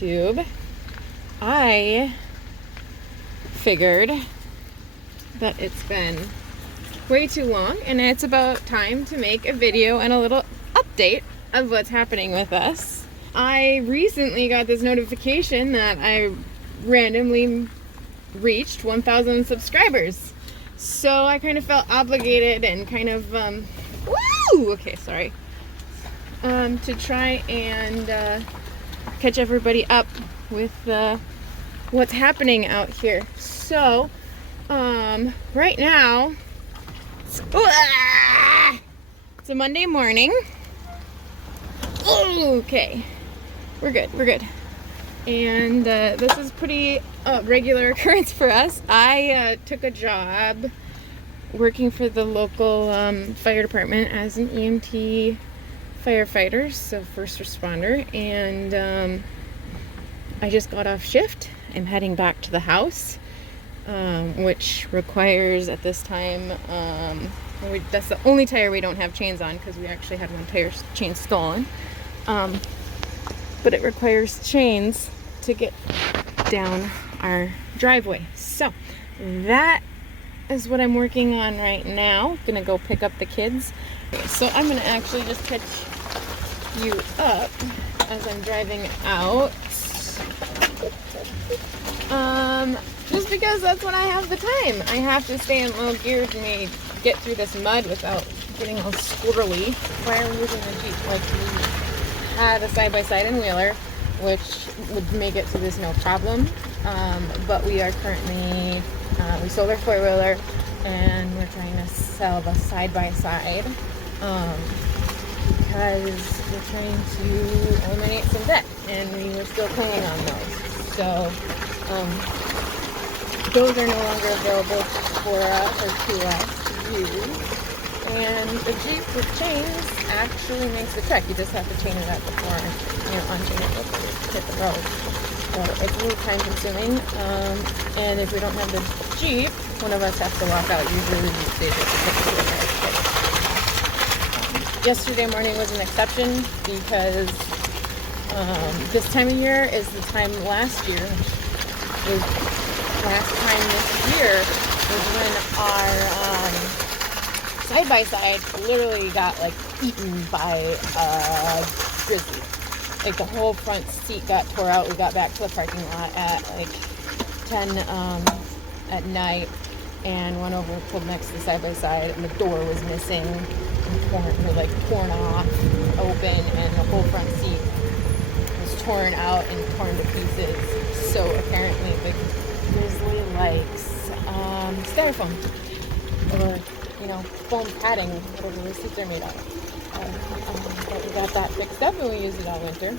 YouTube, I figured that it's been way too long and it's about time to make a video and a little update of what's happening with us. I recently got this notification that I randomly reached 1,000 subscribers. So I kind of felt obligated and kind of, to try and catch everybody up with what's happening out here. So, right now, it's a Monday morning. Okay, we're good. And this is pretty regular occurrence for us. I took a job working for the local fire department as an EMT firefighter, so first responder, and I just got off shift. I'm heading back to the house, which requires at this time, that's the only tire we don't have chains on because we actually had one tire chain stolen. But it requires chains to get down our driveway. So that is what I'm working on right now. Gonna go pick up the kids. So I'm gonna actually just catch you up as I'm driving out. Just because that's when I have the time. I have to stay in low gear to get through this mud without getting all squirrely. Why are we using the Jeep? Like, we had a side-by-side and wheeler, which would make it through this no problem. But we are currently, we sold our four-wheeler and we're trying to sell the side-by-side because we're trying to eliminate some debt and we were still paying on those. So those are no longer available for us or to us to use. And the Jeep with chains actually makes the trek. You just have to chain it up before, unchain it before you hit the road. So it's a little time consuming. And if we don't have the Jeep, one of us has to walk out. Usually the Jeep stays at the yesterday morning was an exception because this time of year is the time last time this year was when our side-by-side literally got eaten by a Grizzly. The whole front seat got tore out. We got back to the parking lot at 10 at night and went over, pulled next to the side-by-side, and the door was missing and torn off open, and the whole front seat was torn out and torn to pieces. So apparently the Grizzly likes styrofoam or foam padding, whatever the seats are made out of. But we got that fixed up and we used it all winter.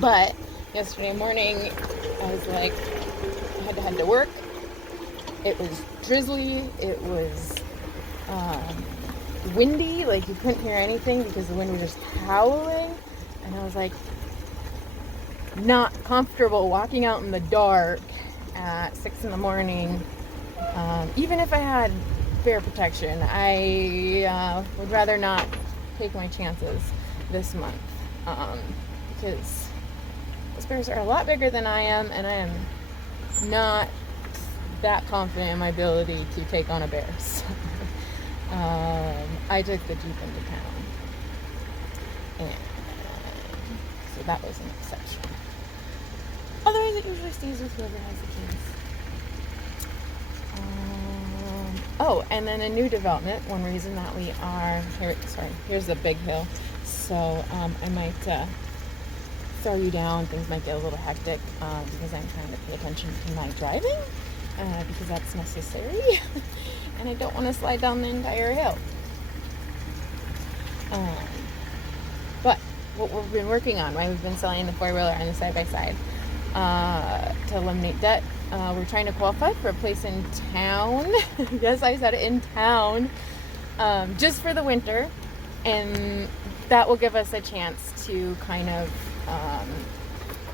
But yesterday morning, I was I had to head to work. It was drizzly. It was windy. You couldn't hear anything because the wind was just howling. And I was not comfortable walking out in the dark at 6 in the morning. Even if I had bear protection, I would rather not take my chances this month because those bears are a lot bigger than I am, and I am not that confident in my ability to take on a bear. So, I took the Jeep into town, and so that was an exception. Otherwise, it usually stays with whoever has the keys. And then a new development. One reason that we are here. Here's the big hill. So I might throw you down. Things might get a little hectic because I'm trying to pay attention to my driving because that's necessary, and I don't want to slide down the entire hill. But what we've been working on, we've been selling the four-wheeler and the side-by-side to eliminate debt. We're trying to qualify for a place in town. Yes, I said it, in town, just for the winter, and that will give us a chance to kind of,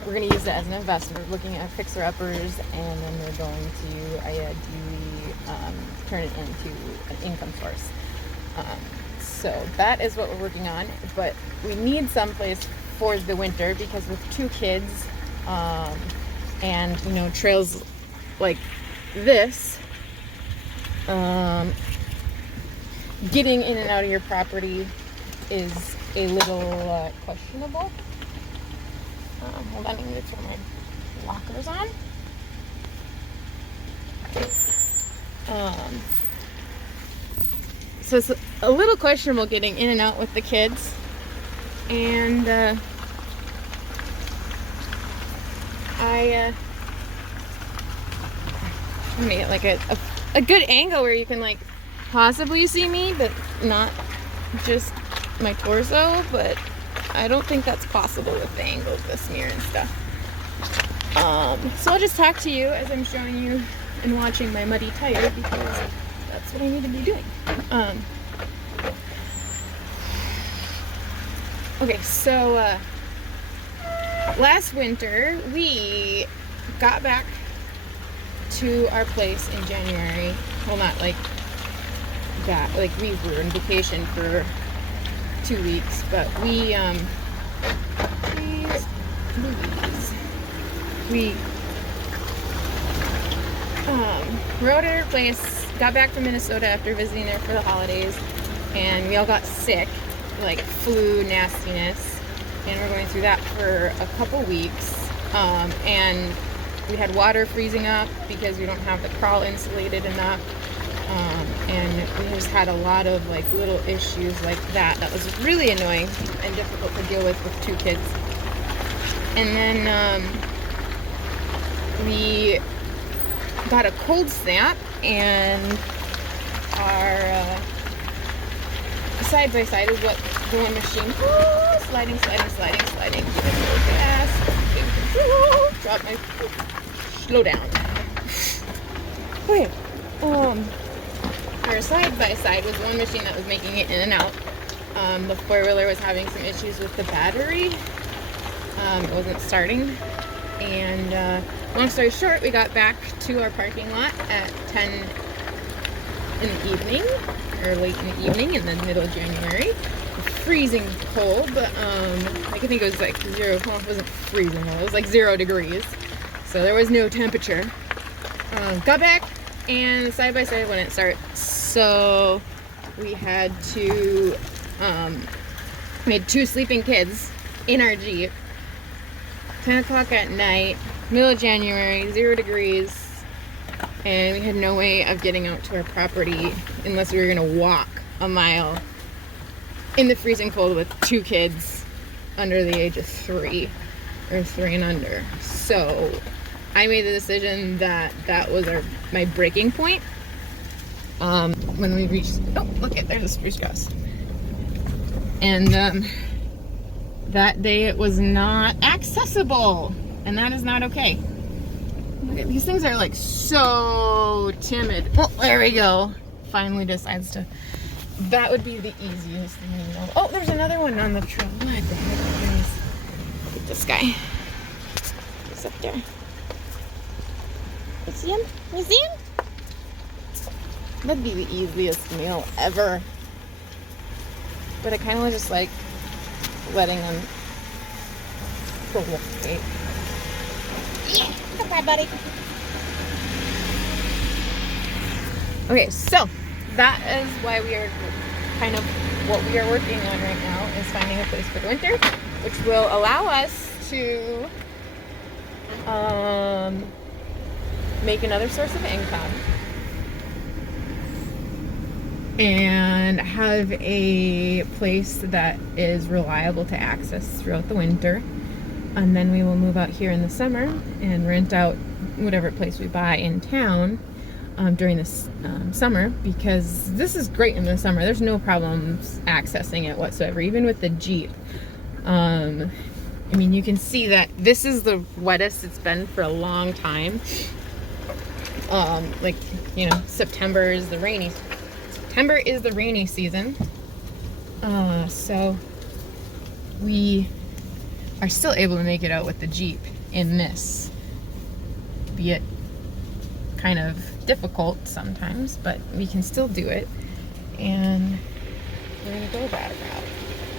we're going to use it as an investment. We're looking at fixer-uppers, and then we're going to ideally turn it into an income source. So that is what we're working on, but we need someplace for the winter because with 2 kids, And, you know, trails like this, getting in and out of your property is a little questionable. Hold on, I need to turn my lockers on. So it's a little questionable getting in and out with the kids. And I'm gonna get like a good angle where you can like possibly see me, but not just my torso. But I don't think that's possible with the angle of this mirror and stuff. So I'll just talk to you as I'm showing you and watching my muddy tire, because that's what I need to be doing. Okay, so last winter we got back to our place in January. Well, not like that, like we were on vacation for 2 weeks, but we rode at our place, got back from Minnesota after visiting there for the holidays, and we all got sick, like flu nastiness, and we're going through that for a couple weeks. And we had water freezing up because we don't have the crawl insulated enough. And we just had a lot of like little issues like that. That was really annoying and difficult to deal with 2 kids. And then we got a cold snap, and our side-by-side is what the one machine, sliding. Gas, drop my, slow down. Okay, our side-by-side was one machine that was making it in and out. The four-wheeler was having some issues with the battery. It wasn't starting. And long story short, we got back to our parking lot at 10 in the evening, or late in the evening in the middle of January. Freezing cold, but I think it was like 0, well, it wasn't freezing cold, it was like 0 degrees. So there was no temperature. Got back, and the side-by-side wouldn't start. So we had 2 sleeping kids in our Jeep. 10 o'clock at night, middle of January, 0 degrees, and we had no way of getting out to our property unless we were gonna walk a mile in the freezing cold with 2 kids under the age of 3 or 3 and under. So I made the decision that that was my breaking point. When we reached, oh, look at, there's a spruce grouse. And that day it was not accessible, and that is not okay. Look at, these things are like so timid. Oh, there we go. Finally decides to. That would be the easiest thing to know. Oh, there's another one on the trail. What the heck is this guy? He's up there. You see him? You see him? That'd be the easiest meal ever. But I kind of just like letting him proliferate. Yeah, come on, buddy. Okay, so that is why we are kind of what we are working on right now is finding a place for the winter, which will allow us to make another source of income and have a place that is reliable to access throughout the winter. And then we will move out here in the summer and rent out whatever place we buy in town during this summer, because this is great in the summer. There's no problems accessing it whatsoever, even with the Jeep. I mean, you can see that this is the wettest it's been for a long time. Like, you know, September is the rainy season. So we are still able to make it out with the Jeep in this, be it kind of difficult sometimes, but we can still do it, and we're gonna go that route.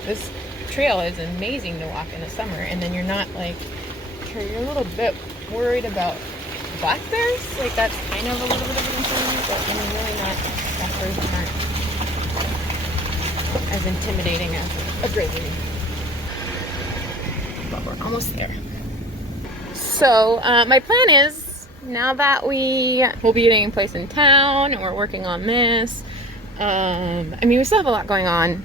This trail is amazing to walk in the summer, and then you're not like winter, you're a little bit worried about black bears. Like, that's kind of a little bit of a concern, but I mean, really not. Black bears aren't as intimidating as a grizzly. But we're almost there. So my plan is, now that we'll be getting a place in town and we're working on this, I mean, we still have a lot going on,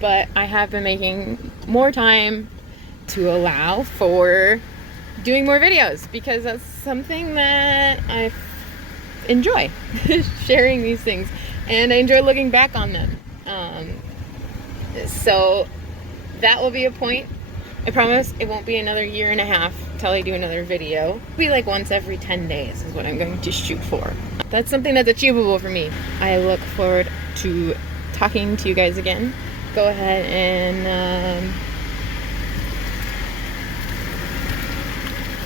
but I have been making more time to allow for doing more videos, because that's something that I enjoy, sharing these things, and I enjoy looking back on them. So that will be a point. I promise it won't be another year and a half till I do another video. It'll be like once every 10 days is what I'm going to shoot for. That's something that's achievable for me. I look forward to talking to you guys again. Go ahead and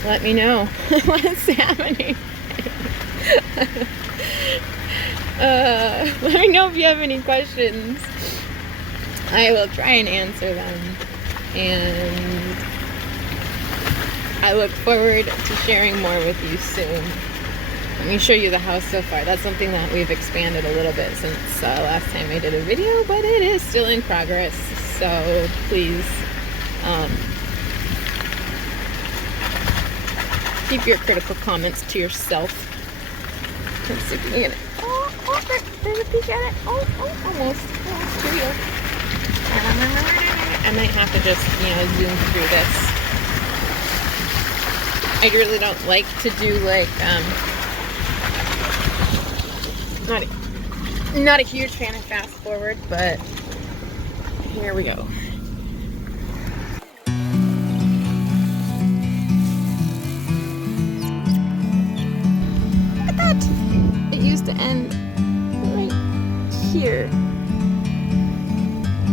let me know what's happening. Let me know if you have any questions. I will try and answer them. And I look forward to sharing more with you soon. Let me show you the house so far. That's something that we've expanded a little bit since last time I did a video, but it is still in progress. So please keep your critical comments to yourself. Let's see if we can get it. Oh, there's a peek at it. Oh, almost. Here we go. I might have to just, zoom through this. I really don't like to do like, not a huge fan of fast forward, but here we go. Look at that! It used to end right here.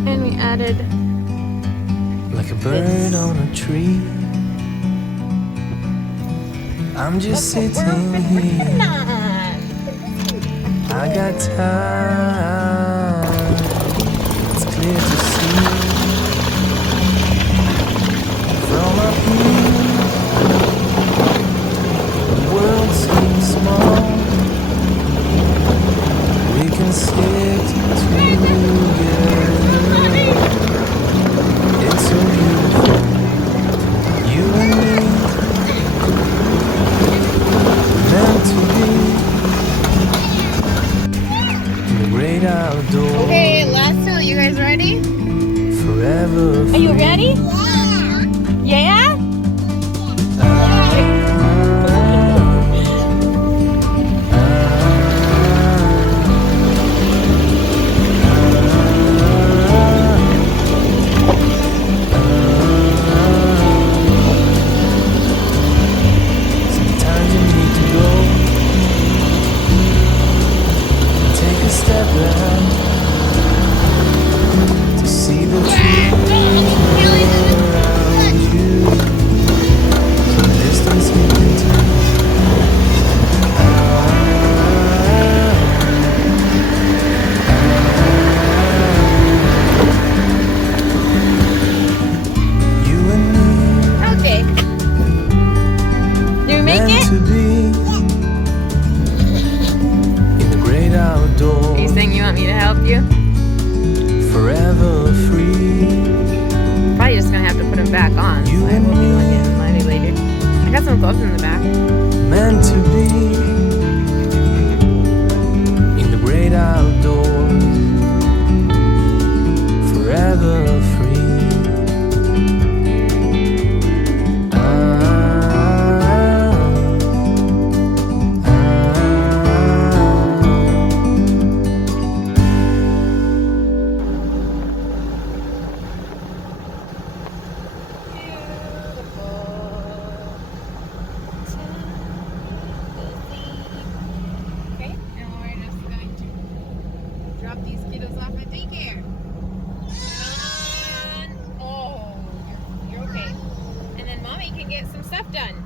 And we added like a bird on a tree. I'm just sitting here. I got time. It's clear to see from up here. The world seems small. We can sit together. It's so beautiful, you and me, meant to be in the great outdoors. Okay, last hill, you guys ready? Forever free. Are you ready? Yeah. Yeah? To see the trees around you, from a distance you can tell. You and me. Okay. Do we make meant it? to be in the great outdoors. Are you saying you want me to help you? Forever free. Probably just gonna have to put them back on. So I will be doing it maybe later. I got some gloves in the back. Meant to be in the great outdoors. Forever free. These kiddos off at daycare. And, oh, you're okay. And then mommy can get some stuff done.